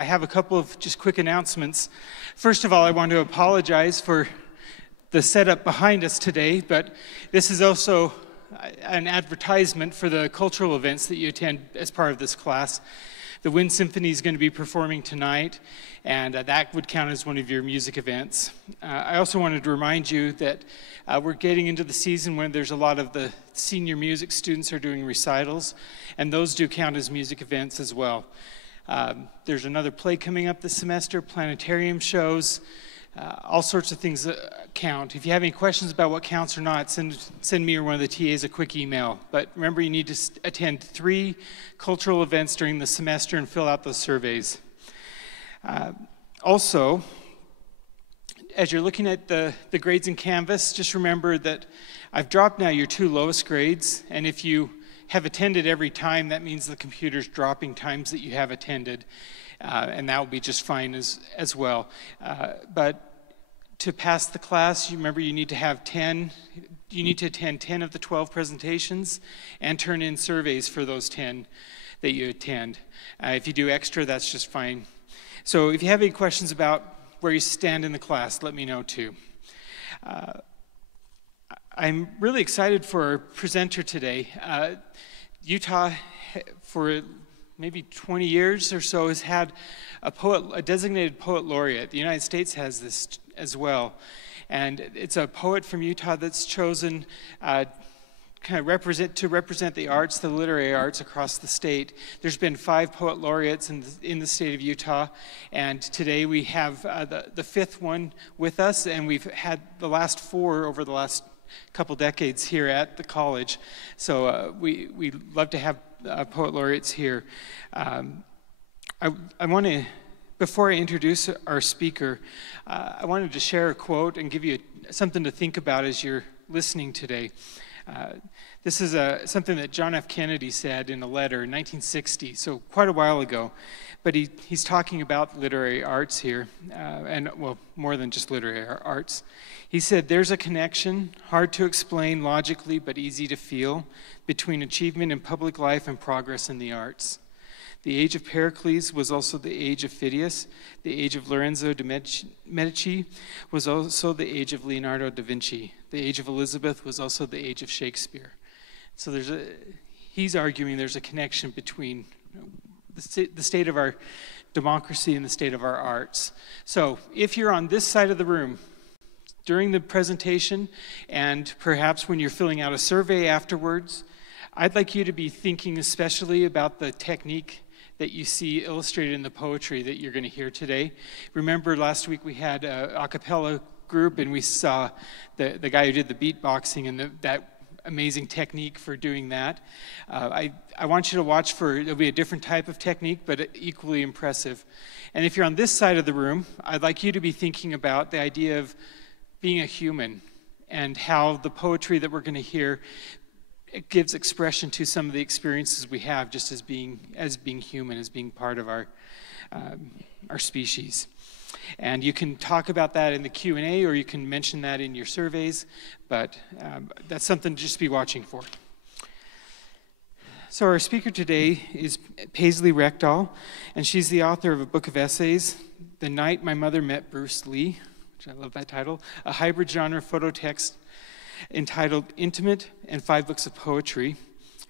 I have a couple of just quick announcements. First of all, I want to apologize for the setup behind us today, but this is also an advertisement for the cultural events that you attend as part of this class. The Wind Symphony is going to be performing tonight, and that would count as one of your music events. I also wanted to remind you that we're getting into the season when there's a lot of the senior music students are doing recitals, and those do count as music events as well. There's another play coming up this semester, planetarium shows, all sorts of things that count. If you have any questions about what counts or not, send me or one of the TAs a quick email. But remember, you need to attend 3 cultural events during the semester and fill out those surveys. Also, as you're looking at the grades in Canvas, just remember that I've dropped now your 2 lowest grades, and if you have attended every time, that means the computer's dropping times that you have attended, and that will be just fine as well. But to pass the class, remember you need to have 10, you need to attend 10 of the 12 presentations and turn in surveys for those 10 that you attend. If you do extra, that's just fine. So if you have any questions about where you stand in the class, let me know too. I'm really excited for our presenter today. Utah, for maybe 20 years or so, has had a designated poet laureate. The United States has this as well. And it's a poet from Utah that's chosen to represent the arts, the literary arts across the state. There's been 5 poet laureates in the state of Utah, and today we have the 5th one with us, and we've had the last 4 over the last couple decades here at the college. So we love to have poet laureates here. I want to, before I introduce our speaker, I wanted to share a quote and give you something to think about as you're listening today. This is something that John F. Kennedy said in a letter in 1960, so quite a while ago. But he's talking about literary arts here, and well, more than just literary arts. He said, "There's a connection, hard to explain logically but easy to feel, between achievement in public life and progress in the arts. The age of Pericles was also the age of Phidias. The age of Lorenzo de Medici was also the age of Leonardo da Vinci. The age of Elizabeth was also the age of Shakespeare." So he's arguing there's a connection between the state of our democracy and the state of our arts. So if you're on this side of the room during the presentation, and perhaps when you're filling out a survey afterwards, I'd like you to be thinking especially about the technique that you see illustrated in the poetry that you're going to hear today. Remember last week we had a cappella group, and we saw the guy who did the beatboxing and that amazing technique for doing that. I want you to watch there'll be a different type of technique, but equally impressive. And if you're on this side of the room, I'd like you to be thinking about the idea of being a human and how the poetry that we're going to hear, it gives expression to some of the experiences we have just as being human, as being part of our species. And you can talk about that in the Q&A, or you can mention that in your surveys, but that's something to just be watching for. So our speaker today is Paisley Rekdal, and she's the author of a book of essays, The Night My Mother Met Bruce Lee, which I love that title, a hybrid genre photo text entitled Intimate, and 5 books of poetry.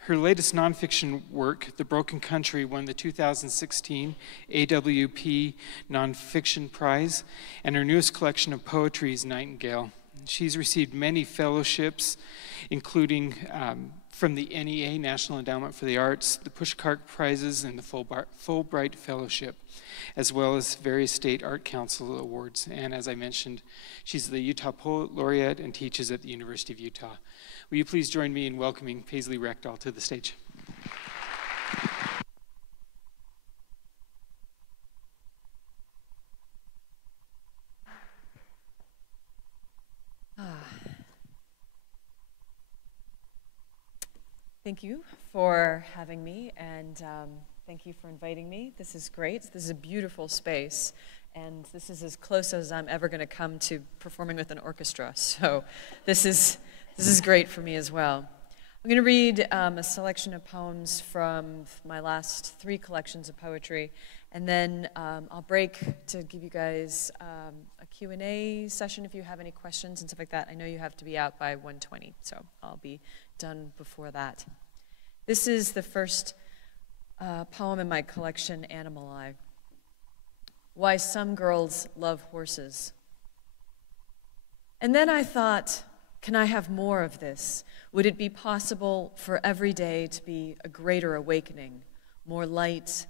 Her latest nonfiction work, The Broken Country, won the 2016 AWP Nonfiction Prize, and her newest collection of poetry is Nightingale. She's received many fellowships, including from the NEA, National Endowment for the Arts, the Pushcart Prizes, and the Fulbright Fellowship, as well as various state art council awards. And as I mentioned, she's the Utah Poet Laureate and teaches at the University of Utah. Will you please join me in welcoming Paisley Rekdal to the stage? Thank you for having me, and thank you for inviting me. This is great. This is a beautiful space, and this is as close as I'm ever going to come to performing with an orchestra. So this is great for me as well. I'm going to read a selection of poems from my last 3 collections of poetry, And then I'll break to give you guys a Q&A session if you have any questions and stuff like that. I know you have to be out by 1:20, so I'll be done before that. This is the first poem in my collection, Animal Eye. Why Some Girls Love Horses. And then I thought, can I have more of this? Would it be possible for every day to be a greater awakening? More light,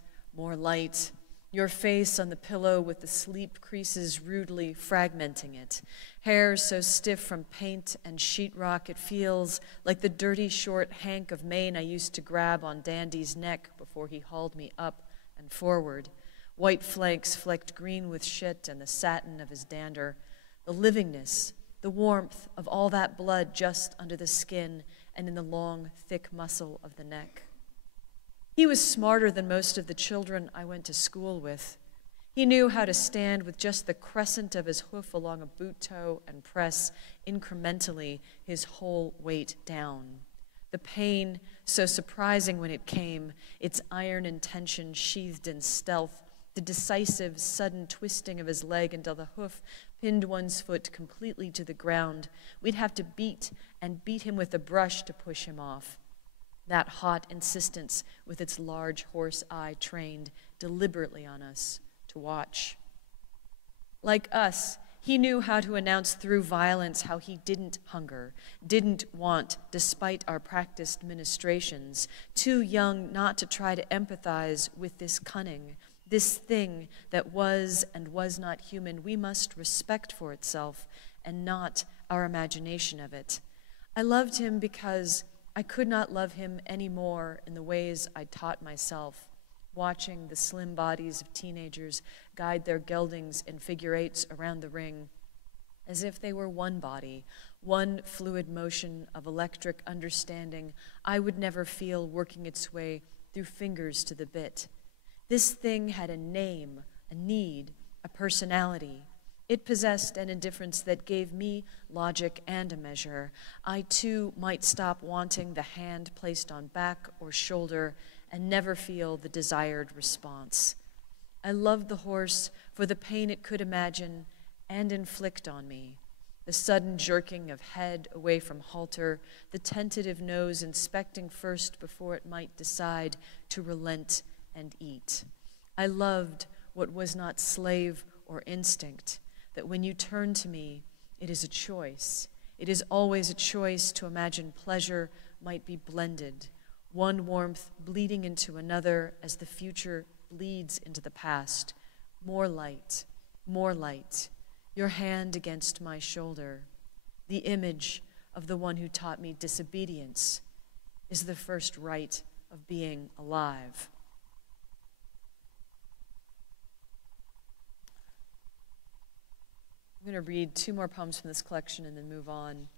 your face on the pillow with the sleep creases rudely fragmenting it. Hair so stiff from paint and sheetrock it feels like the dirty short hank of mane I used to grab on Dandy's neck before he hauled me up and forward. White flanks flecked green with shit and the satin of his dander. The livingness, the warmth of all that blood just under the skin and in the long, thick muscle of the neck. He was smarter than most of the children I went to school with. He knew how to stand with just the crescent of his hoof along a boot toe and press incrementally his whole weight down. The pain, so surprising when it came, its iron intention sheathed in stealth, the decisive, sudden twisting of his leg until the hoof pinned one's foot completely to the ground. We'd have to beat him with a brush to push him off. That hot insistence with its large horse eye trained deliberately on us to watch. Like us, he knew how to announce through violence how he didn't hunger, didn't want, despite our practiced ministrations, too young not to try to empathize with this cunning, this thing that was and was not human we must respect for itself and not our imagination of it. I loved him because I could not love him any more in the ways I taught myself, watching the slim bodies of teenagers guide their geldings in figure eights around the ring, as if they were one body, one fluid motion of electric understanding I would never feel working its way through fingers to the bit. This thing had a name, a need, a personality. It possessed an indifference that gave me logic and a measure. I too might stop wanting the hand placed on back or shoulder and never feel the desired response. I loved the horse for the pain it could imagine and inflict on me. The sudden jerking of head away from halter, the tentative nose inspecting first before it might decide to relent and eat. I loved what was not slave or instinct, that when you turn to me, it is a choice. It is always a choice to imagine pleasure might be blended, one warmth bleeding into another as the future bleeds into the past. More light, your hand against my shoulder. The image of the one who taught me disobedience is the first right of being alive. I'm going to read two more poems from this collection and then move on.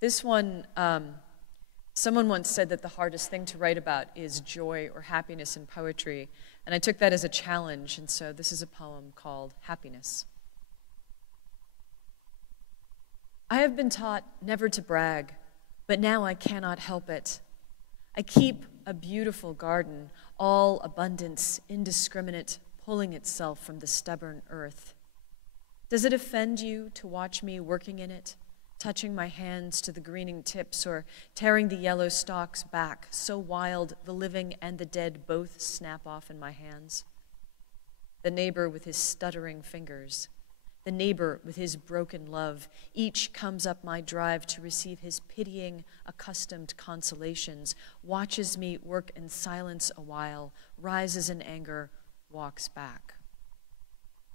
This one, someone once said that the hardest thing to write about is joy or happiness in poetry, and I took that as a challenge, and so this is a poem called Happiness. I have been taught never to brag, but now I cannot help it. I keep a beautiful garden, all abundance, indiscriminate, pulling itself from the stubborn earth. Does it offend you to watch me working in it, touching my hands to the greening tips or tearing the yellow stalks back, so wild the living and the dead both snap off in my hands? The neighbor with his stuttering fingers, the neighbor with his broken love, each comes up my drive to receive his pitying, accustomed consolations, watches me work in silence a while, rises in anger, walks back.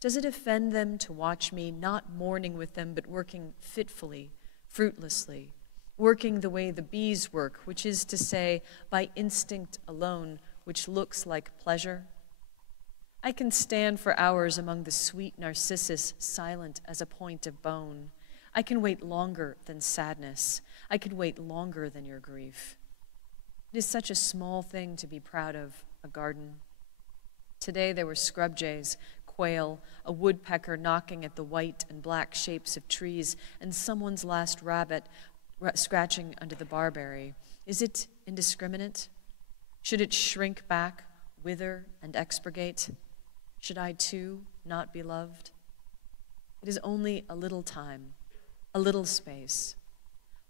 Does it offend them to watch me not mourning with them, but working fitfully, fruitlessly, working the way the bees work, which is to say, by instinct alone, which looks like pleasure? I can stand for hours among the sweet narcissus, silent as a point of bone. I can wait longer than sadness. I can wait longer than your grief. It is such a small thing to be proud of, a garden. Today there were scrub jays, quail, a woodpecker knocking at the white and black shapes of trees, and someone's last rabbit scratching under the barberry. Is it indiscriminate? Should it shrink back, wither, and expurgate? Should I too not be loved? It is only a little time, a little space.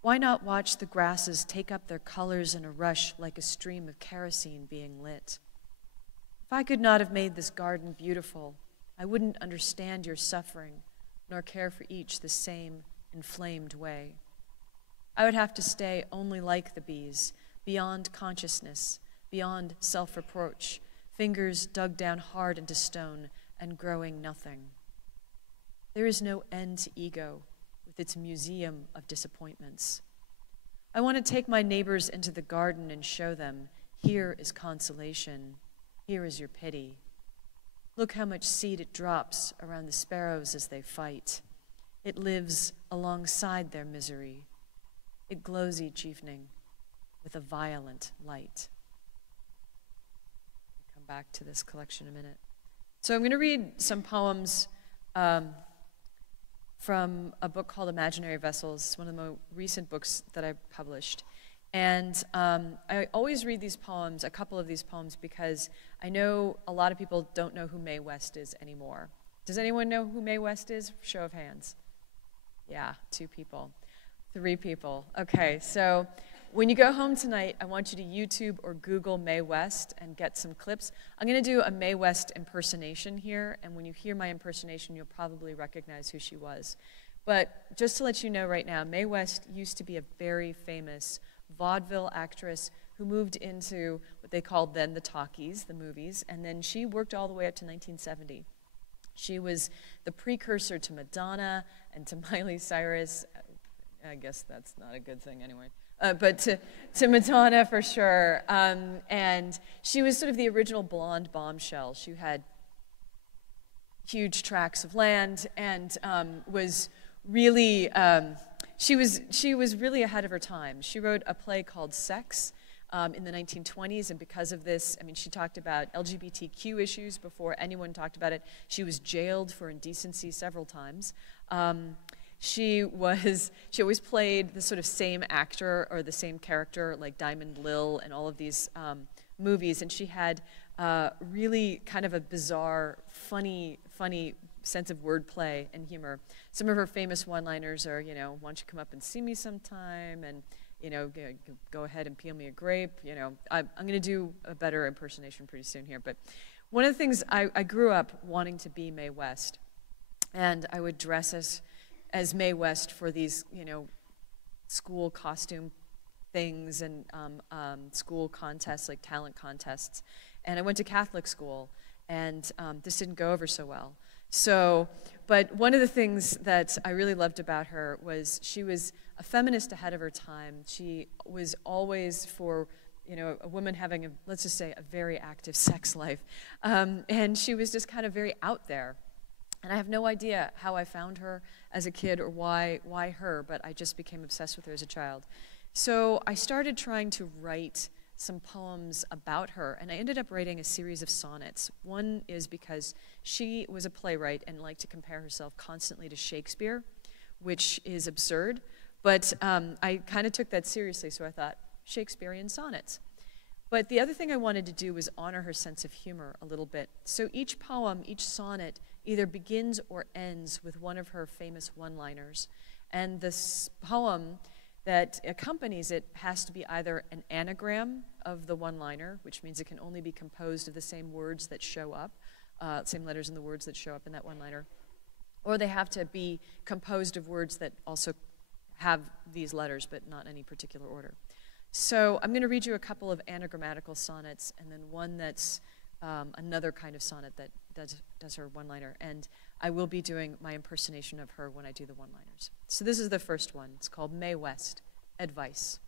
Why not watch the grasses take up their colors in a rush like a stream of kerosene being lit? If I could not have made this garden beautiful, I wouldn't understand your suffering, nor care for each the same inflamed way. I would have to stay only like the bees, beyond consciousness, beyond self-reproach, fingers dug down hard into stone and growing nothing. There is no end to ego with its museum of disappointments. I want to take my neighbors into the garden and show them, here is consolation, here is your pity. Look how much seed it drops around the sparrows as they fight. It lives alongside their misery. It glows each evening with a violent light. I'll come back to this collection in a minute. So I'm going to read some poems from a book called Imaginary Vessels. It's one of the more recent books that I published. And I always read these poems, a couple of these poems, because I know a lot of people don't know who Mae West is anymore. Does anyone know who Mae West is? Show of hands. Yeah, 2 people. 3 people. Okay, so when you go home tonight, I want you to YouTube or Google Mae West and get some clips. I'm going to do a Mae West impersonation here, and when you hear my impersonation, you'll probably recognize who she was. But just to let you know right now, Mae West used to be a very famous vaudeville actress who moved into what they called then the talkies, the movies, and then she worked all the way up to 1970. She was the precursor to Madonna and to Miley Cyrus. I guess that's not a good thing anyway. But to Madonna for sure. And she was sort of the original blonde bombshell. She had huge tracts of land and was really, she was really ahead of her time. She wrote a play called Sex in the 1920s, and because of this, I mean, she talked about LGBTQ issues before anyone talked about it. She was jailed for indecency several times. She always played the sort of same actor or the same character, like Diamond Lil and all of these movies, and she had really kind of a bizarre, funny sense of wordplay and humor. Some of her famous one-liners are, you know, why don't you come up and see me sometime, and, you know, go ahead and peel me a grape. You know, I'm going to do a better impersonation pretty soon here, but one of the things, I grew up wanting to be Mae West, and I would dress as Mae West for these, you know, school costume things and school contests, like talent contests. And I went to Catholic school, and this didn't go over so well. So, but one of the things that I really loved about her was she was a feminist ahead of her time. She was always for, you know, a woman having, let's just say, a very active sex life. And she was just kind of very out there. And I have no idea how I found her as a kid or why her, but I just became obsessed with her as a child. So I started trying to write some poems about her, and I ended up writing a series of sonnets. One is because she was a playwright and liked to compare herself constantly to Shakespeare, which is absurd, but I kind of took that seriously, so I thought, Shakespearean sonnets. But the other thing I wanted to do was honor her sense of humor a little bit. So each poem, each sonnet, either begins or ends with one of her famous one-liners. And this poem that accompanies it has to be either an anagram of the one-liner, which means it can only be composed of the same words that show up, same letters in the words that show up in that one-liner, or they have to be composed of words that also have these letters, but not in any particular order. So I'm going to read you a couple of anagrammatical sonnets, and then one that's another kind of sonnet that does her one-liner. And I will be doing my impersonation of her when I do the one-liners. So this is the first one. It's called Mae West, Advice.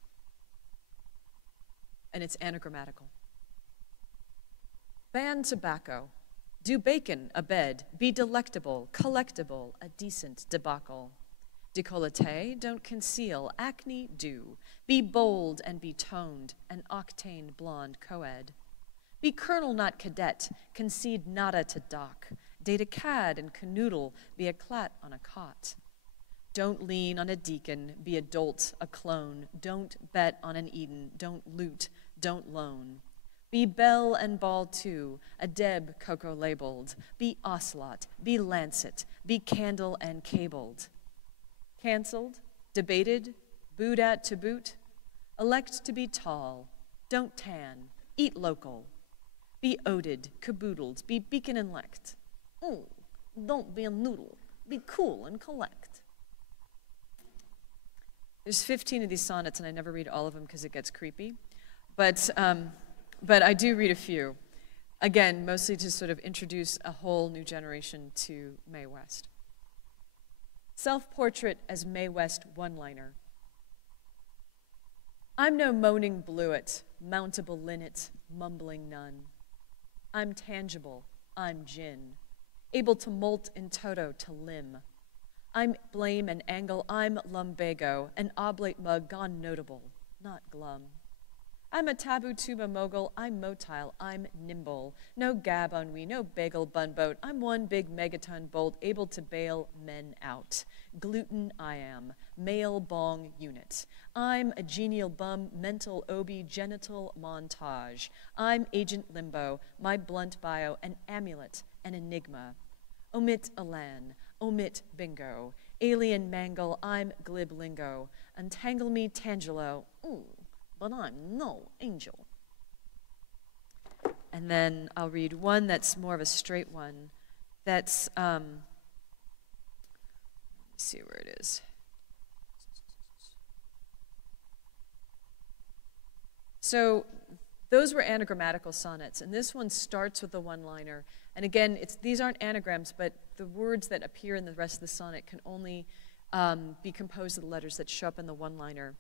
And it's anagrammatical. Ban tobacco. Do bacon a bed. Be delectable, collectible, a decent debacle. Décolleté, don't conceal, acne, do. Be bold and be toned, an octane blonde coed. Be colonel, not cadet, concede nada to doc. Date a cad and canoodle, be a clat on a cot. Don't lean on a deacon, be a dolt, a clone. Don't bet on an Eden, don't loot, don't loan. Be bell and ball too, a deb cocoa labeled. Be ocelot, be lancet, be candle and cabled. Canceled, debated, booed at to boot. Elect to be tall, don't tan, eat local. Be oded, caboodled, be beacon and lect. Don't be a noodle, be cool and collect. There's 15 of these sonnets, and I never read all of them because it gets creepy. But I do read a few. Again, mostly to sort of introduce a whole new generation to Mae West. Self-portrait as Mae West one-liner. I'm no moaning bluet, mountable linnet, mumbling nun. I'm tangible, I'm gin, able to molt in toto to limb. I'm blame and angle, I'm lumbago, an oblate mug gone notable, not glum. I'm a taboo tuba mogul, I'm motile, I'm nimble. No gab ennui, no bagel bun boat, I'm one big megaton bolt, able to bail men out. Gluten I am, male bong unit. I'm a genial bum, mental obi, genital montage. I'm agent limbo, my blunt bio, an amulet, an enigma. Omit Elan, omit bingo. Alien mangle, I'm glib lingo. Untangle me tangelo, but I'm no angel. And then I'll read one that's more of a straight one. That's, let me see where it is. So those were anagrammatical sonnets, and this one starts with a one-liner. And again, these aren't anagrams, but the words that appear in the rest of the sonnet can only be composed of the letters that show up in the one-liner.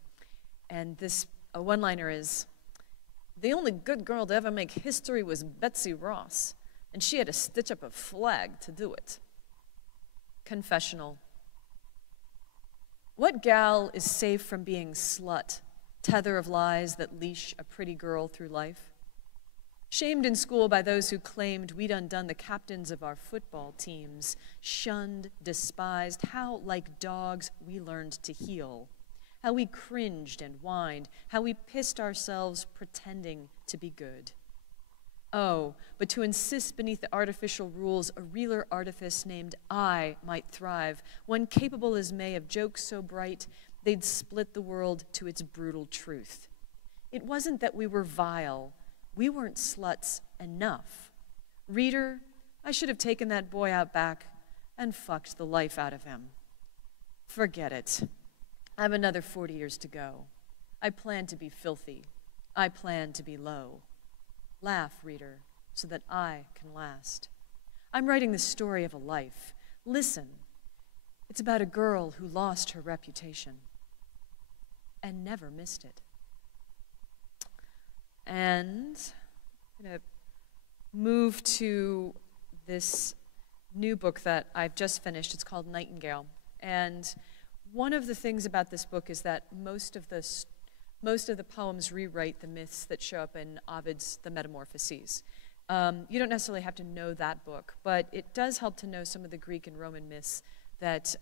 And this a one-liner is, the only good girl to ever make history was Betsy Ross, and she had to stitch up a flag to do it. Confessional. What gal is safe from being slut, tether of lies that leash a pretty girl through life? Shamed in school by those who claimed we'd undone the captains of our football teams, shunned, despised, how, like dogs, we learned to heel. How we cringed and whined, how we pissed ourselves pretending to be good. Oh, but to insist beneath the artificial rules, a realer artifice named I might thrive, one capable as May of jokes so bright, they'd split the world to its brutal truth. It wasn't that we were vile, we weren't sluts enough. Reader, I should have taken that boy out back and fucked the life out of him. Forget it. I have another 40 years to go. I plan to be filthy. I plan to be low. Laugh, reader, so that I can last. I'm writing the story of a life. Listen, it's about a girl who lost her reputation and never missed it. And I'm going to move to this new book that I've just finished. It's called Nightingale. And one of the things about this book is that most of the poems rewrite the myths that show up in Ovid's The Metamorphoses. You don't necessarily have to know that book, but it does help to know some of the Greek and Roman myths that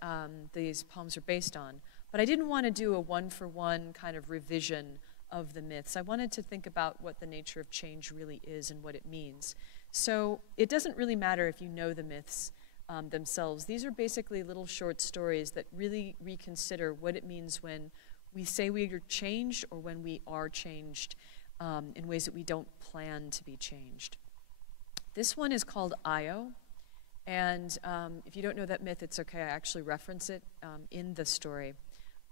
these poems are based on. But I didn't want to do a one-for-one kind of revision of the myths. I wanted to think about what the nature of change really is and what it means. So it doesn't really matter if you know the myths themselves. These are basically little short stories that really reconsider what it means when we say we are changed or when we are changed in ways that we don't plan to be changed. This one is called Io, and if you don't know that myth, it's okay. I actually reference it in the story.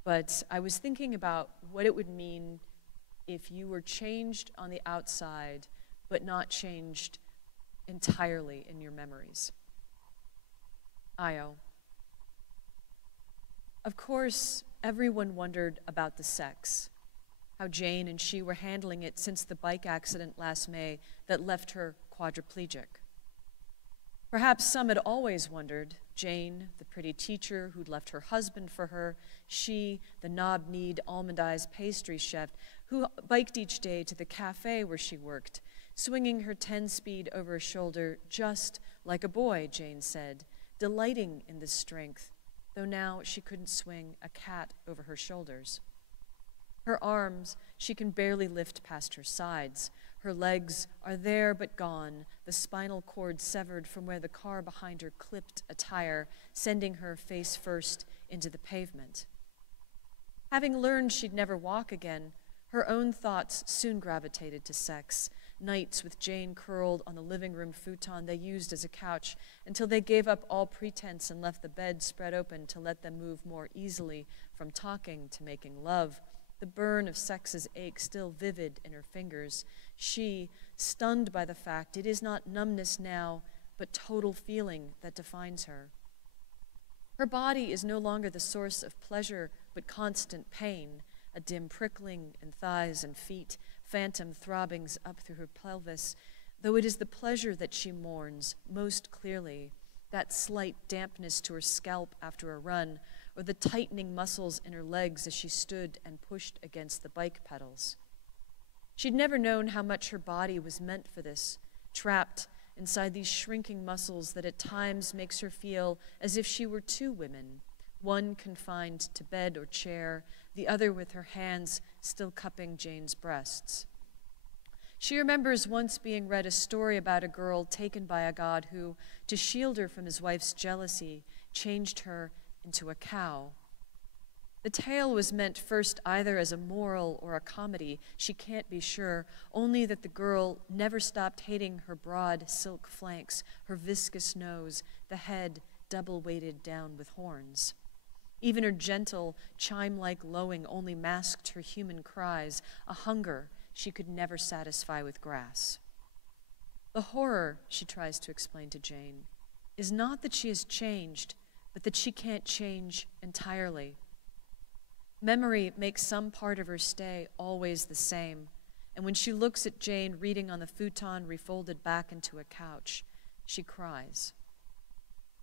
But I was thinking about what it would mean if you were changed on the outside, but not changed entirely in your memories. Io. Of course, everyone wondered about the sex, how Jane and she were handling it since the bike accident last May that left her quadriplegic. Perhaps some had always wondered, Jane, the pretty teacher who'd left her husband for her, she, the knob-kneed, almond-eyed pastry chef who biked each day to the cafe where she worked, swinging her 10-speed over her shoulder just like a boy, Jane said, delighting in the strength, though now she couldn't swing a cat over her shoulders. Her arms she can barely lift past her sides. Her legs are there but gone, the spinal cord severed from where the car behind her clipped a tire, sending her face first into the pavement. Having learned she'd never walk again, her own thoughts soon gravitated to sex. Nights with Jane curled on the living room futon they used as a couch until they gave up all pretense and left the bed spread open to let them move more easily from talking to making love, the burn of sex's ache still vivid in her fingers. She, stunned by the fact it is not numbness now, but total feeling that defines her. Her body is no longer the source of pleasure, but constant pain, a dim prickling in thighs and feet, phantom throbbings up through her pelvis, though it is the pleasure that she mourns most clearly, that slight dampness to her scalp after a run, or the tightening muscles in her legs as she stood and pushed against the bike pedals. She'd never known how much her body was meant for this, trapped inside these shrinking muscles that at times makes her feel as if she were two women, one confined to bed or chair, the other with her hands still cupping Jane's breasts. She remembers once being read a story about a girl taken by a god who, to shield her from his wife's jealousy, changed her into a cow. The tale was meant first either as a moral or a comedy, she can't be sure, only that the girl never stopped hating her broad silk flanks, her viscous nose, the head double weighted down with horns. Even her gentle, chime-like lowing only masked her human cries, a hunger she could never satisfy with grass. The horror, she tries to explain to Jane, is not that she has changed, but that she can't change entirely. Memory makes some part of her stay always the same, and when she looks at Jane reading on the futon refolded back into a couch, she cries.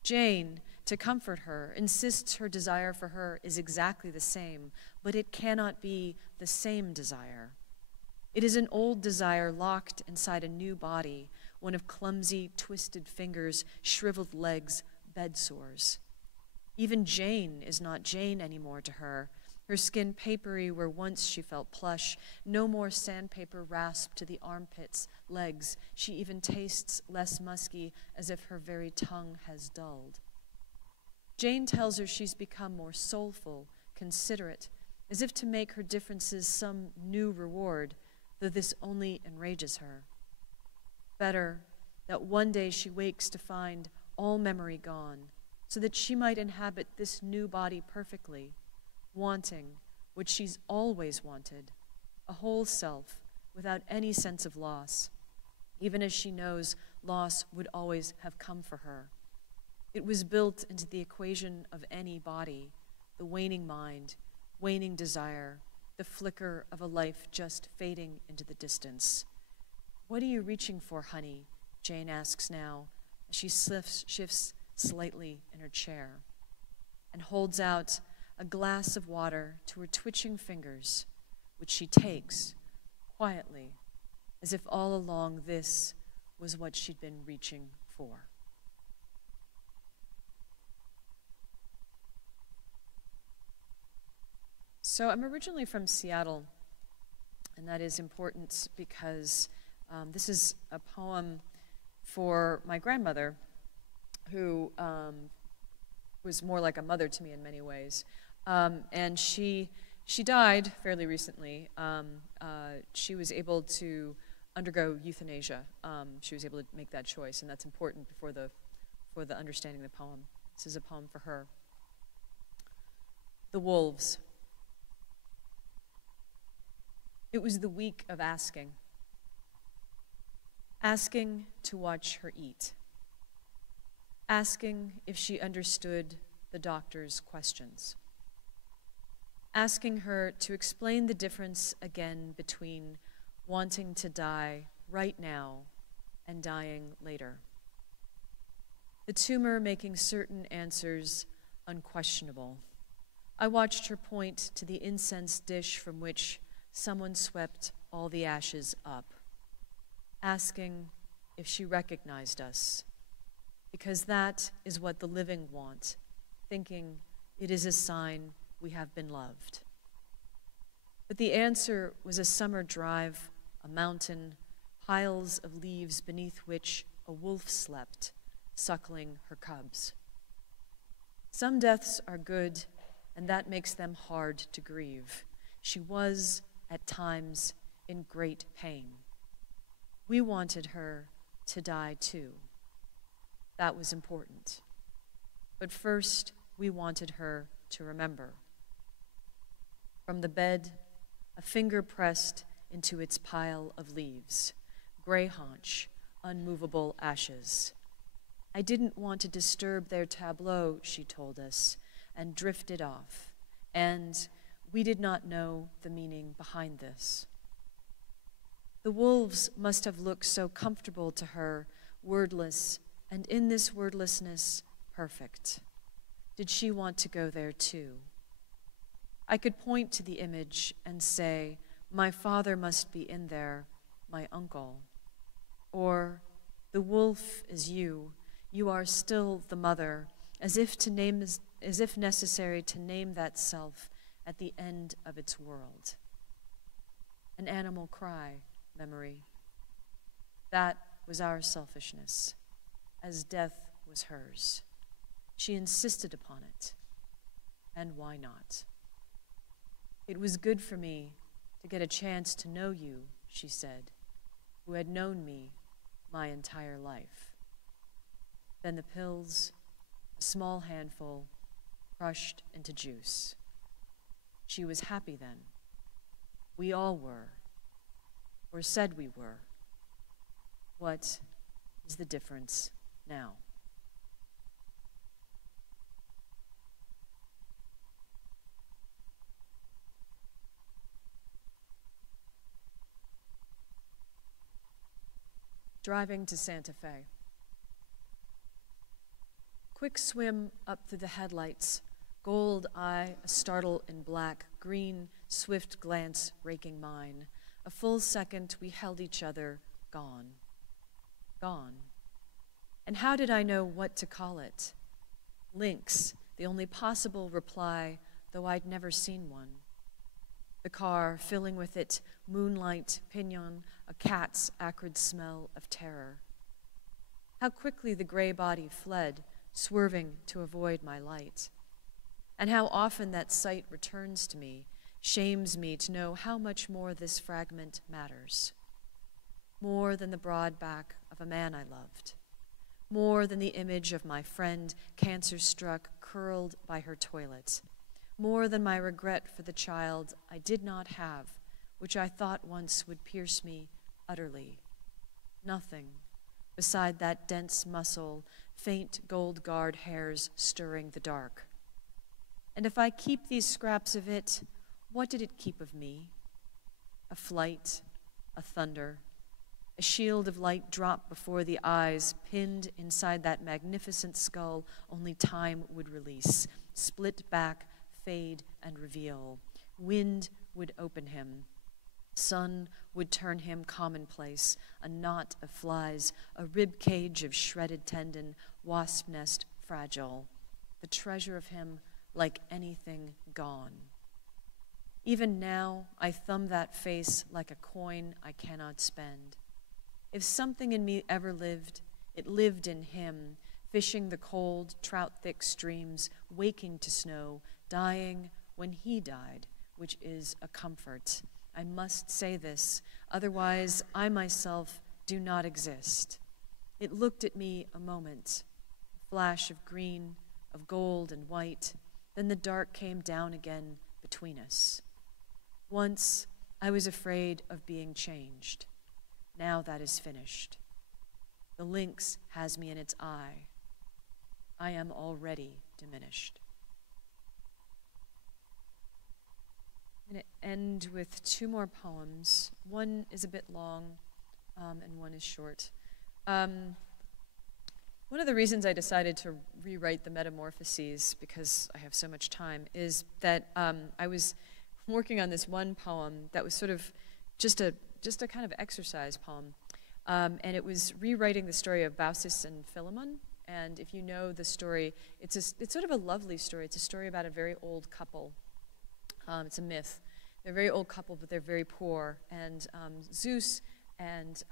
Jane, to comfort her, insists her desire for her is exactly the same, but it cannot be the same desire. It is an old desire locked inside a new body, one of clumsy, twisted fingers, shriveled legs, bed sores. Even Jane is not Jane anymore to her, her skin papery where once she felt plush, no more sandpaper rasp to the armpits, legs. She even tastes less musky, as if her very tongue has dulled. Jane tells her she's become more soulful, considerate, as if to make her differences some new reward, though this only enrages her. Better that one day she wakes to find all memory gone, so that she might inhabit this new body perfectly, wanting what she's always wanted, a whole self without any sense of loss, even as she knows loss would always have come for her. It was built into the equation of any body, the waning mind, waning desire, the flicker of a life just fading into the distance. What are you reaching for, honey? Jane asks now, as she shifts slightly in her chair and holds out a glass of water to her twitching fingers, which she takes quietly, as if all along this was what she'd been reaching for. So I'm originally from Seattle, and that is important because this is a poem for my grandmother, who was more like a mother to me in many ways. And she died fairly recently. She was able to undergo euthanasia. She was able to make that choice, and that's important for the understanding of the poem. This is a poem for her. The Wolves. It was the week of asking to watch her eat, asking if she understood the doctor's questions, asking her to explain the difference again between wanting to die right now and dying later. The tumor making certain answers unquestionable. I watched her point to the incense dish from which someone swept all the ashes up, asking if she recognized us, because that is what the living want, thinking it is a sign we have been loved. But the answer was a summer drive, a mountain, piles of leaves beneath which a wolf slept, suckling her cubs. Some deaths are good, and that makes them hard to grieve. She was, at times, in great pain. We wanted her to die too. That was important. But first, we wanted her to remember. From the bed, a finger pressed into its pile of leaves, gray haunch, unmovable ashes. I didn't want to disturb their tableau, she told us, and drifted off. And we did not know the meaning behind this. The wolves must have looked so comfortable to her, wordless, and in this wordlessness, perfect. Did she want to go there too? I could point to the image and say, my father must be in there, my uncle. Or, the wolf is you. You are still the mother, as if necessary to name that self at the end of its world. An animal cry, memory. That was our selfishness, as death was hers. She insisted upon it, and why not? It was good for me to get a chance to know you, she said, who had known me my entire life. Then the pills, a small handful, crushed into juice. She was happy then. We all were, or said we were. What is the difference now? Driving to Santa Fe. Quick swim up through the headlights, gold eye, a startle in black, green, swift glance raking mine. A full second we held each other, gone. Gone. And how did I know what to call it? Lynx, the only possible reply, though I'd never seen one. The car, filling with it moonlight, pinion, a cat's acrid smell of terror. How quickly the gray body fled, swerving to avoid my light. And how often that sight returns to me, shames me to know how much more this fragment matters. More than the broad back of a man I loved. More than the image of my friend, cancer-struck, curled by her toilet. More than my regret for the child I did not have, which I thought once would pierce me utterly. Nothing beside that dense muscle, faint gold guard hairs stirring the dark. And if I keep these scraps of it, what did it keep of me? A flight, a thunder, a shield of light dropped before the eyes, pinned inside that magnificent skull only time would release, split back, fade, and reveal. Wind would open him. Sun would turn him commonplace, a knot of flies, a rib cage of shredded tendon, wasp nest fragile. The treasure of him like anything gone. Even now, I thumb that face like a coin I cannot spend. If something in me ever lived, it lived in him, fishing the cold, trout-thick streams, waking to snow, dying when he died, which is a comfort. I must say this, otherwise I myself do not exist. It looked at me a moment, a flash of green, of gold and white, then the dark came down again between us. Once I was afraid of being changed. Now that is finished. The lynx has me in its eye. I am already diminished. I'm going to end with two more poems. One is a bit long, and one is short. One of the reasons I decided to rewrite the Metamorphoses, because I have so much time, is that I was working on this one poem that was sort of just a kind of exercise poem, and it was rewriting the story of Baucis and Philemon. And if you know the story, it's sort of a lovely story. It's a story about a very old couple. It's a myth. They're a very old couple, but they're very poor. And Zeus and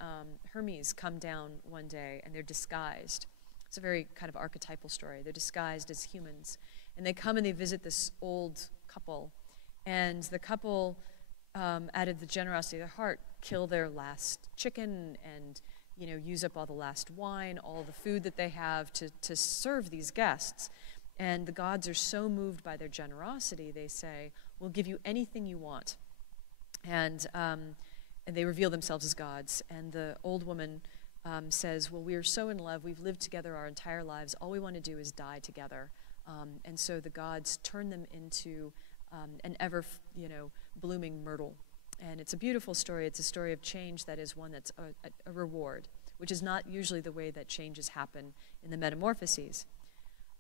Hermes come down one day, and they're disguised. It's a very kind of archetypal story. They're disguised as humans, and they come and they visit this old couple, and the couple, out of the generosity of their heart, kill their last chicken and use up all the last wine, all the food that they have to serve these guests. And the gods are so moved by their generosity, they say, we'll give you anything you want. And they reveal themselves as gods. And the old woman says, well, we are so in love. We've lived together our entire lives. All we want to do is die together. And so the gods turn them into an ever, blooming myrtle. And it's a beautiful story. It's a story of change that is one that's a reward, which is not usually the way that changes happen in the Metamorphoses.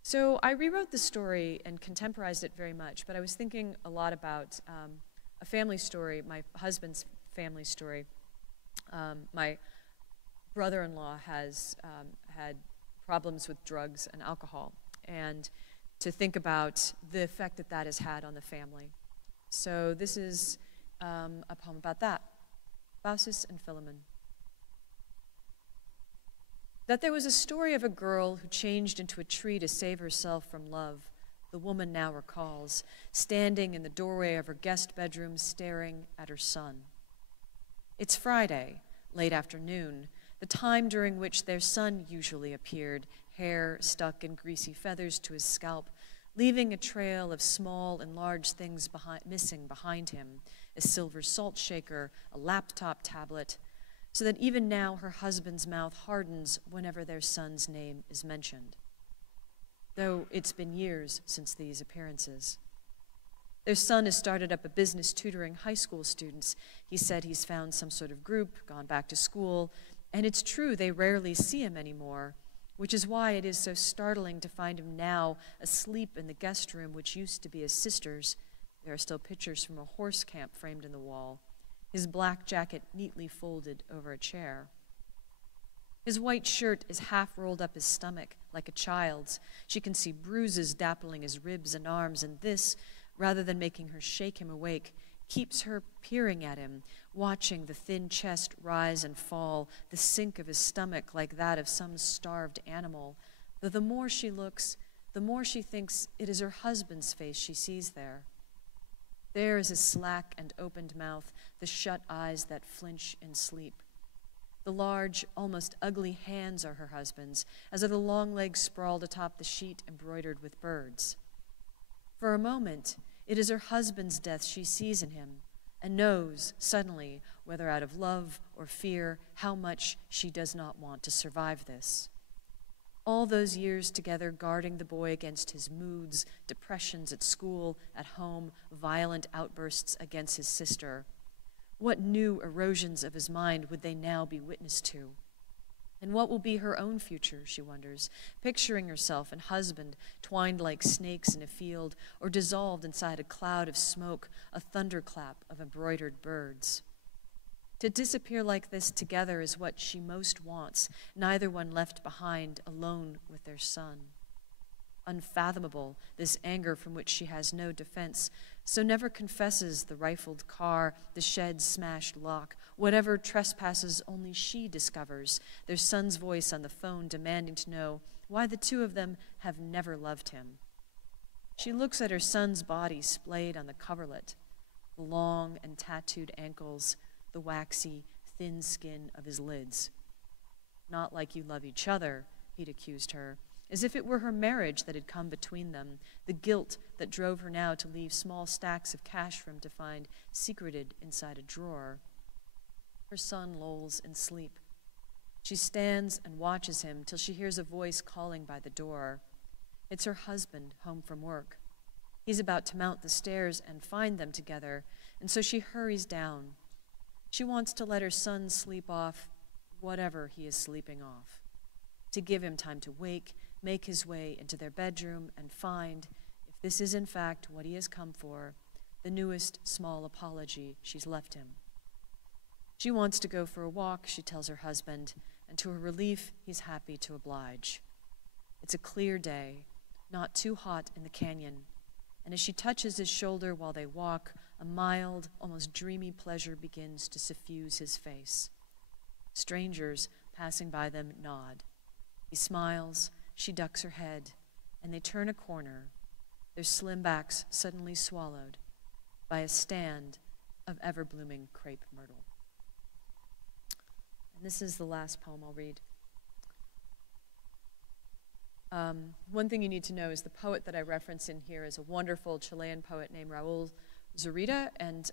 So I rewrote the story and contemporized it very much, but I was thinking a lot about a family story, my husband's family story. My brother-in-law has had problems with drugs and alcohol, and to think about the effect that that has had on the family. So this is a poem about that. Baucis and Philemon. That there was a story of a girl who changed into a tree to save herself from love, the woman now recalls, standing in the doorway of her guest bedroom staring at her son. It's Friday, late afternoon, the time during which their son usually appeared, hair stuck in greasy feathers to his scalp, leaving a trail of small and large things missing behind him, a silver salt shaker, a laptop tablet, so that even now her husband's mouth hardens whenever their son's name is mentioned, though it's been years since these appearances. Their son has started up a business tutoring high school students. He said he's found some sort of group, gone back to school, and it's true they rarely see him anymore, which is why it is so startling to find him now asleep in the guest room which used to be his sister's. There are still pictures from a horse camp framed in the wall, his black jacket neatly folded over a chair. His white shirt is half rolled up his stomach like a child's. She can see bruises dappling his ribs and arms, and this, rather than making her shake him awake, keeps her peering at him, watching the thin chest rise and fall, the sink of his stomach like that of some starved animal, though the more she looks, the more she thinks it is her husband's face she sees there. There is his slack and opened mouth, the shut eyes that flinch in sleep. The large, almost ugly hands are her husband's, as are the long legs sprawled atop the sheet embroidered with birds. For a moment, it is her husband's death she sees in him, and knows, suddenly, whether out of love or fear, how much she does not want to survive this. All those years together guarding the boy against his moods, depressions at school, at home, violent outbursts against his sister. What new erosions of his mind would they now be witness to? And what will be her own future, she wonders, picturing herself and husband twined like snakes in a field or dissolved inside a cloud of smoke, a thunderclap of embroidered birds. To disappear like this together is what she most wants, neither one left behind, alone with their son. Unfathomable, this anger from which she has no defense, so never confesses the rifled car, the shed's smashed lock, whatever trespasses only she discovers, their son's voice on the phone demanding to know why the two of them have never loved him. She looks at her son's body splayed on the coverlet, the long and tattooed ankles, the waxy, thin skin of his lids. Not like you love each other, he'd accused her, as if it were her marriage that had come between them, the guilt that drove her now to leave small stacks of cash for him to find secreted inside a drawer. Her son lolls in sleep. She stands and watches him till she hears a voice calling by the door. It's her husband, home from work. He's about to mount the stairs and find them together, and so she hurries down. She wants to let her son sleep off whatever he is sleeping off, to give him time to wake, make his way into their bedroom, and find, if this is in fact what he has come for, the newest small apology she's left him. She wants to go for a walk, she tells her husband, and to her relief, he's happy to oblige. It's a clear day, not too hot in the canyon, and as she touches his shoulder while they walk, a mild, almost dreamy pleasure begins to suffuse his face. Strangers passing by them nod. He smiles, she ducks her head, and they turn a corner, their slim backs suddenly swallowed by a stand of ever-blooming crepe myrtle. And this is the last poem I'll read. One thing you need to know is the poet that I reference in here is a wonderful Chilean poet named Raul Zurita, and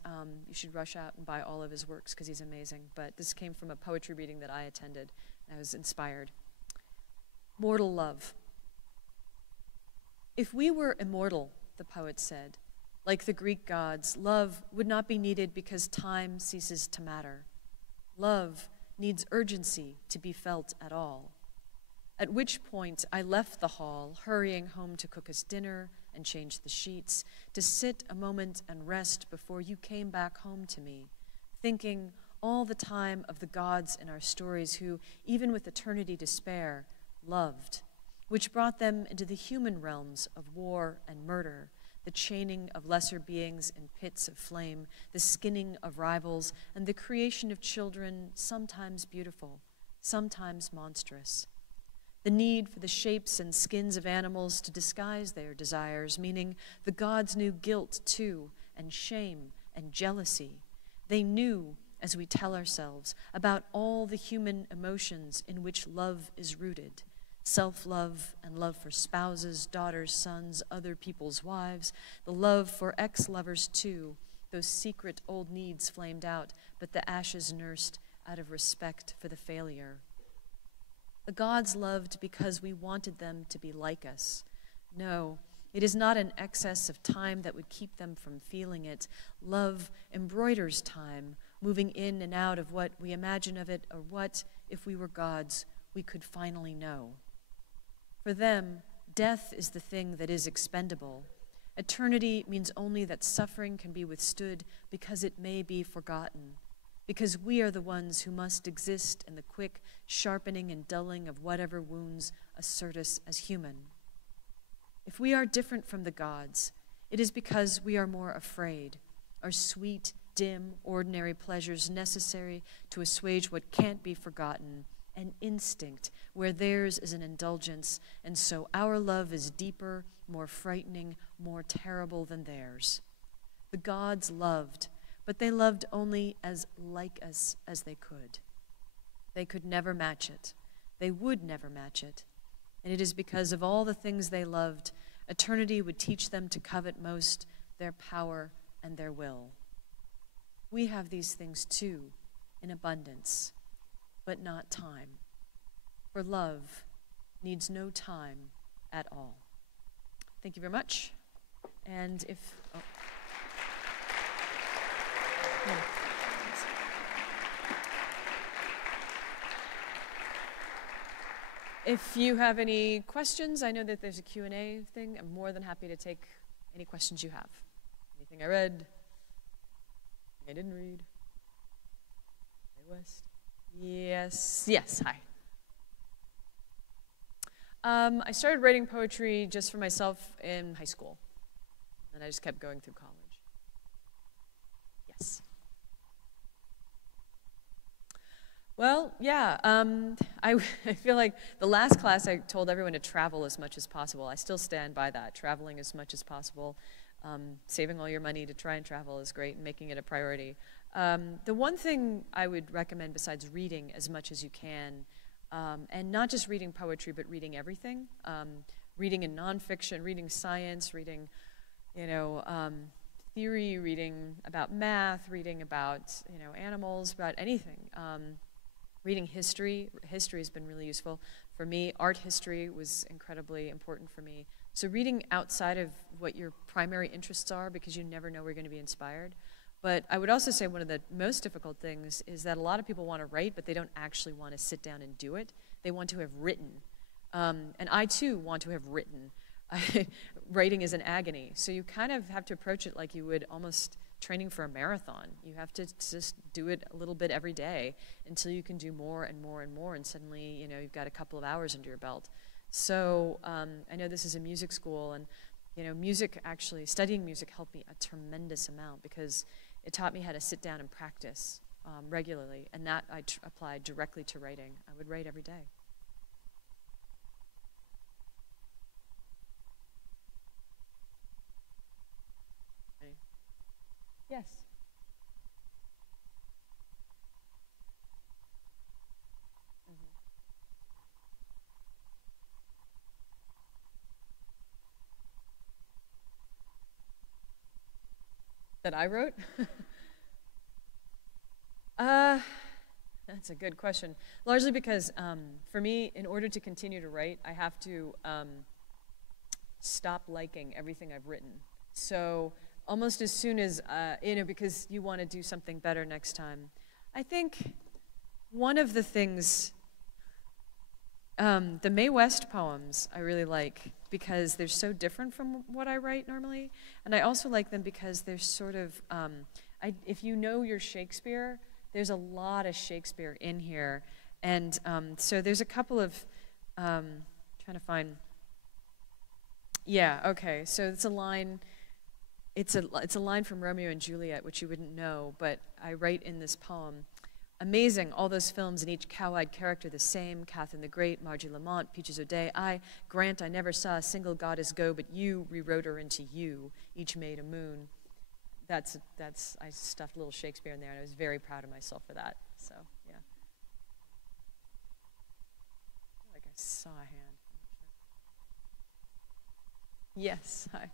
you should rush out and buy all of his works because he's amazing. But this came from a poetry reading that I attended, and I was inspired. Mortal love. If we were immortal, the poet said, like the Greek gods, love would not be needed because time ceases to matter. Love needs urgency to be felt at all. At which point I left the hall, hurrying home to cook us dinner and change the sheets, to sit a moment and rest before you came back home to me, thinking all the time of the gods in our stories who, even with eternity to spare, loved, which brought them into the human realms of war and murder, the chaining of lesser beings in pits of flame, the skinning of rivals, and the creation of children, sometimes beautiful, sometimes monstrous. The need for the shapes and skins of animals to disguise their desires, meaning the gods knew guilt too, and shame and jealousy. They knew, as we tell ourselves, about all the human emotions in which love is rooted. Self-love and love for spouses, daughters, sons, other people's wives, the love for ex-lovers too, those secret old needs flamed out, but the ashes nursed out of respect for the failure. The gods loved because we wanted them to be like us. No, it is not an excess of time that would keep them from feeling it. Love embroiders time, moving in and out of what we imagine of it, or what, if we were gods, we could finally know. For them, death is the thing that is expendable. Eternity means only that suffering can be withstood because it may be forgotten, because we are the ones who must exist in the quick sharpening and dulling of whatever wounds assert us as human. If we are different from the gods, it is because we are more afraid, our sweet, dim, ordinary pleasures necessary to assuage what can't be forgotten, an instinct where theirs is an indulgence, and so our love is deeper, more frightening, more terrible than theirs. The gods loved, but they loved only as like us as they could. They could never match it. They would never match it. And it is because of all the things they loved, eternity would teach them to covet most their power and their will. We have these things too, in abundance, but not time. For love needs no time at all. Thank you very much. And if... Oh. Yeah. If you have any questions, I know that there's a Q&A thing. I'm more than happy to take any questions you have. Anything I read? Anything I didn't read? Mae West? Yes. Yes, hi. I started writing poetry just for myself in high school, and I just kept going through college. Yes. Well, yeah, I feel like the last class I told everyone to travel as much as possible. I still stand by that, traveling as much as possible. Saving all your money to try and travel is great, and making it a priority. The one thing I would recommend besides reading as much as you can, and not just reading poetry, but reading everything, reading in nonfiction, reading science, reading, theory, reading about math, reading about, animals, about anything. Reading history has been really useful. For me, art history was incredibly important for me. So reading outside of what your primary interests are, because you never know where you're going to be inspired. But I would also say one of the most difficult things is that a lot of people want to write, but they don't actually want to sit down and do it. They want to have written. And I, too, want to have written. Writing is an agony. So you kind of have to approach it like you would almost training for a marathon. You have to just do it a little bit every day until you can do more and more and more, and suddenly, you've got a couple of hours under your belt. So I know this is a music school, and studying music helped me a tremendous amount because it taught me how to sit down and practice. regularly, and that I applied directly to writing. I would write every day. Yes. That I wrote? That's a good question. Largely because for me, in order to continue to write, I have to stop liking everything I've written. So almost as soon as, because you want to do something better next time. I think one of the things, the Mae West poems I really like because they're so different from what I write normally. And I also like them because they're sort of, if you know your Shakespeare, there's a lot of Shakespeare in here. And so there's a couple of, trying to find, yeah, okay, so it's a line, it's a line from Romeo and Juliet, which you wouldn't know, but I write in this poem, amazing, all those films and each cow-eyed character the same, Catherine the Great, Margie Lamont, Peaches O'Day. I grant I never saw a single goddess go, but you rewrote her into you, each made a moon. That's I stuffed a little Shakespeare in there, and I was very proud of myself for that, so, yeah. I feel like I saw a hand. Yes, hi.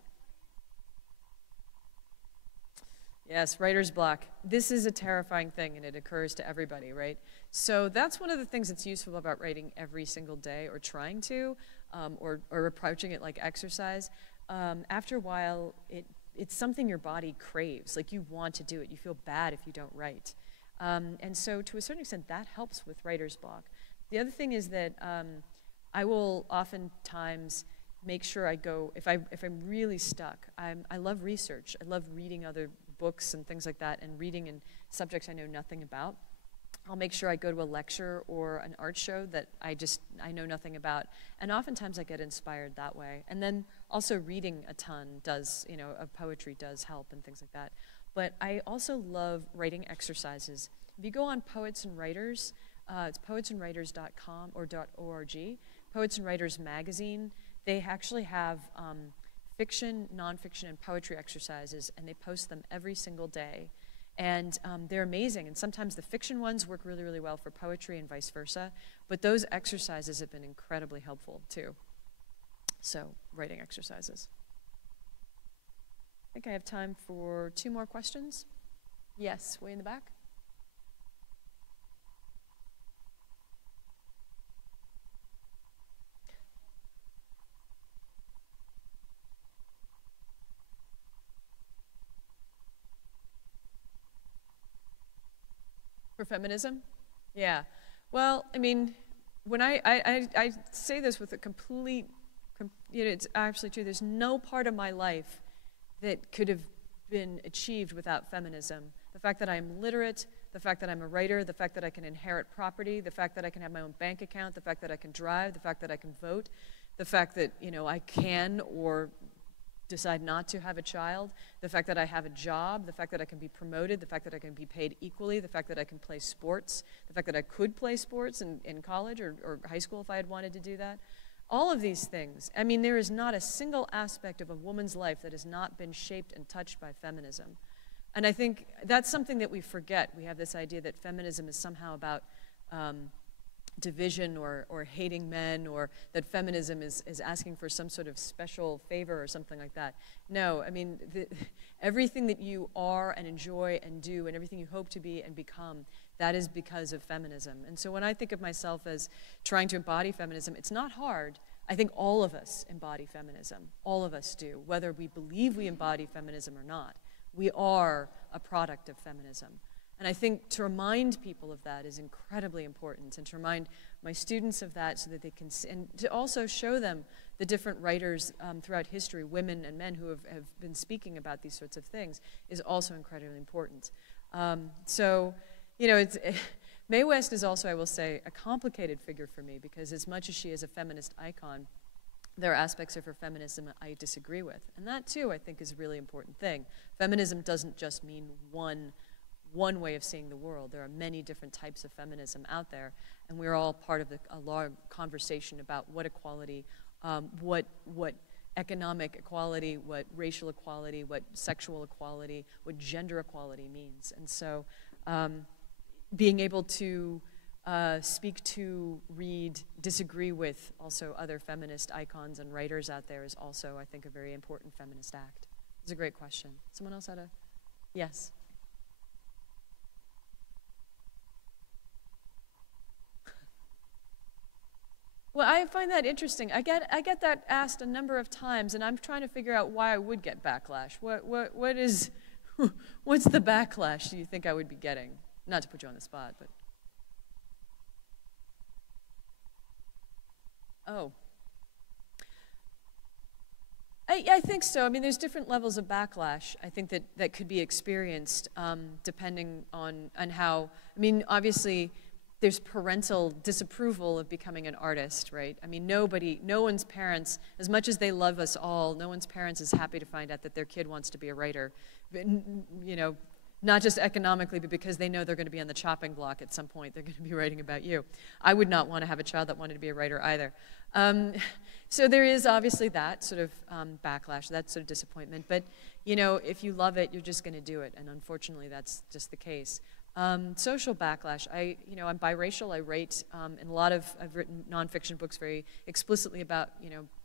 Yes, writer's block. This is a terrifying thing, and it occurs to everybody, right? So that's one of the things that's useful about writing every single day, or trying to, or approaching it like exercise. After a while, it's something your body craves. Like, you want to do it. You feel bad if you don't write. And so to a certain extent, that helps with writer's block. The other thing is that I will oftentimes make sure I go, if I'm really stuck, I love research. I love reading other books and things like that, and reading in subjects I know nothing about. I'll make sure I go to a lecture or an art show that I know nothing about, and oftentimes I get inspired that way. And then also reading a ton does, of poetry does help and things like that. But I also love writing exercises. If you go on Poets and Writers, it's poetsandwriters.com or .org, Poets and Writers magazine, they actually have fiction, nonfiction, and poetry exercises, and they post them every single day. And they're amazing, and sometimes the fiction ones work really, really well for poetry and vice versa, but those exercises have been incredibly helpful too. So, writing exercises. I think I have time for 2 more questions. Yes, way in the back. For feminism? Yeah. Well, I mean, when I say this with a complete, it's actually true. There's no part of my life that could have been achieved without feminism. The fact that I'm literate, the fact that I'm a writer, the fact that I can inherit property, the fact that I can have my own bank account, the fact that I can drive, the fact that I can vote, the fact that, I can or decide not to have a child, the fact that I have a job, the fact that I can be promoted, the fact that I can be paid equally, the fact that I can play sports, the fact that I could play sports in college or high school if I had wanted to do that. All of these things, I mean, there is not a single aspect of a woman's life that has not been shaped and touched by feminism. And I think that's something that we forget. We have this idea that feminism is somehow about division or hating men, or that feminism is asking for some sort of special favor or something like that. No, I mean, everything that you are and enjoy and do and everything you hope to be and become, that is because of feminism. And so when I think of myself as trying to embody feminism, it's not hard. I think all of us embody feminism. All of us do, whether we believe we embody feminism or not. We are a product of feminism. And I think to remind people of that is incredibly important, and to remind my students of that so that they can, and to also show them the different writers throughout history, women and men who have been speaking about these sorts of things, is also incredibly important. Mae West is also, I will say, a complicated figure for me, because as much as she is a feminist icon, there are aspects of her feminism I disagree with. And that, too, I think is a really important thing. Feminism doesn't just mean one one way of seeing the world. There are many different types of feminism out there, and we're all part of a large conversation about what equality, what economic equality, what racial equality, what sexual equality, what gender equality means. And so being able to speak to, read, disagree with also other feminist icons and writers out there is also, I think, a very important feminist act. It's a great question. Someone else had a, yes? Well, I find that interesting. I get that asked a number of times, and I'm trying to figure out why I would get backlash. What's the backlash do you think I would be getting? Not to put you on the spot, but. Oh. I think so. I mean, there's different levels of backlash, I think, that could be experienced depending on how, I mean, obviously, there's parental disapproval of becoming an artist, right? I mean, no one's parents, as much as they love us all, no one's parents is happy to find out that their kid wants to be a writer. You know, not just economically, but because they know they're going to be on the chopping block at some point. They're going to be writing about you. I would not want to have a child that wanted to be a writer either. So there is obviously that sort of backlash, that sort of disappointment. But, you know, if you love it, you're just going to do it. And unfortunately, that's just the case. Social backlash. I'm biracial. I write in a lot of, I've written nonfiction books very explicitly about,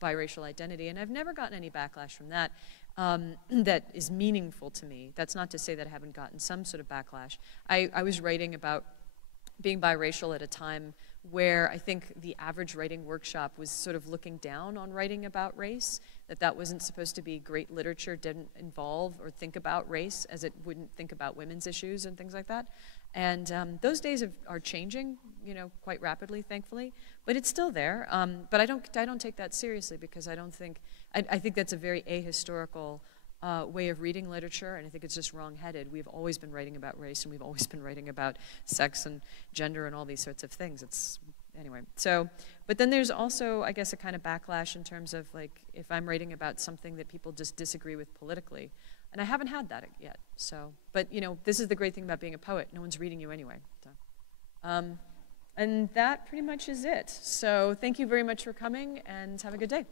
biracial identity, and I've never gotten any backlash from that that is meaningful to me. That's not to say that I haven't gotten some sort of backlash. I was writing about being biracial at a time where I think the average writing workshop was sort of looking down on writing about race, that wasn't supposed to be great literature, didn't involve or think about race as it wouldn't think about women's issues and things like that. And those days are changing, quite rapidly, thankfully, but it's still there. But I don't take that seriously because I think that's a very ahistorical way of reading literature, and I think it's just wrong-headed. We've always been writing about race, and we've always been writing about sex and gender and all these sorts of things. Anyway, so, but then there's also, I guess, a kind of backlash in terms of, like, if I'm writing about something that people just disagree with politically, and I haven't had that yet, so, but, this is the great thing about being a poet. No one's reading you anyway, so. And that pretty much is it. So thank you very much for coming, and have a good day.